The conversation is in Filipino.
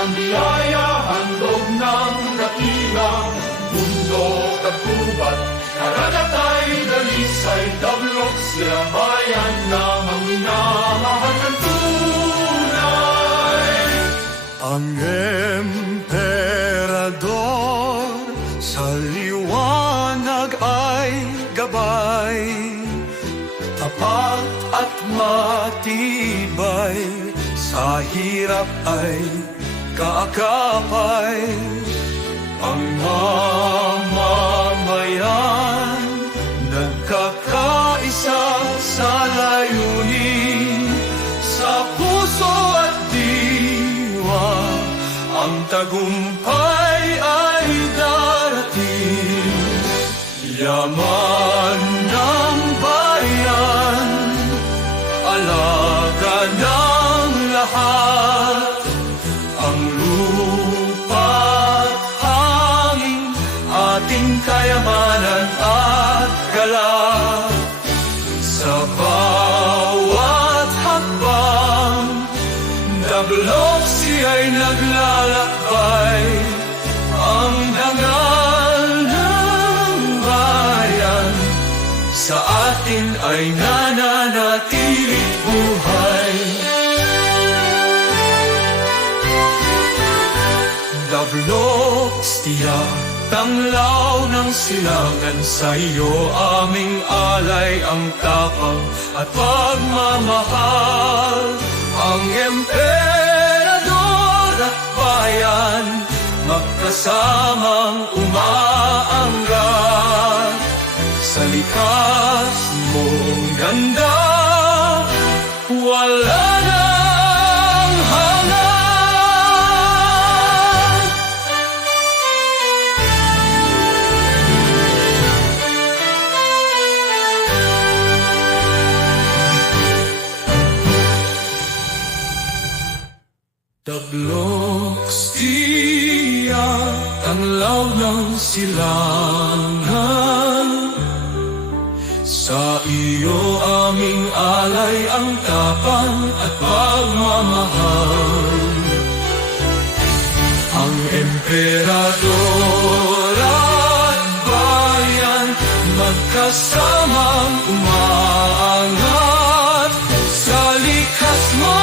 ng biyaya, handog ng dakila, bundok at gubat, karagat ay dalisay, dablok sila bayan na minamahal ng tunay. Ang emperador sa liwanag ay gabay, tapat at matibay, sa hirap ay kaakapay. Ang mamamayan nagkakaisa sa layunin, sa puso at diwa ang tagumpay ay darating. Yaman ng bayan, alaga ng lahat, ang lupa't hangin, ating kayamanan at galak. Sa bawat hakbang, dablok siya'y naglalakbay, ang dangal ng bayan sa atin ay nananatiling buhay. Dabloks tiyak, tanglaw ng silangan, sa iyo aming alay ang tapang at pagmamahal. Ang emperador at bayan, magkasamang umaanggat, sa likas mong ganda, wala nang hangad. Dabloks tiyak, tanglaw ng silangan, sa iyo aming alay ang tapang at pagmamahal. Ang emperador at bayan, magkasamang umaangat, sa likas mo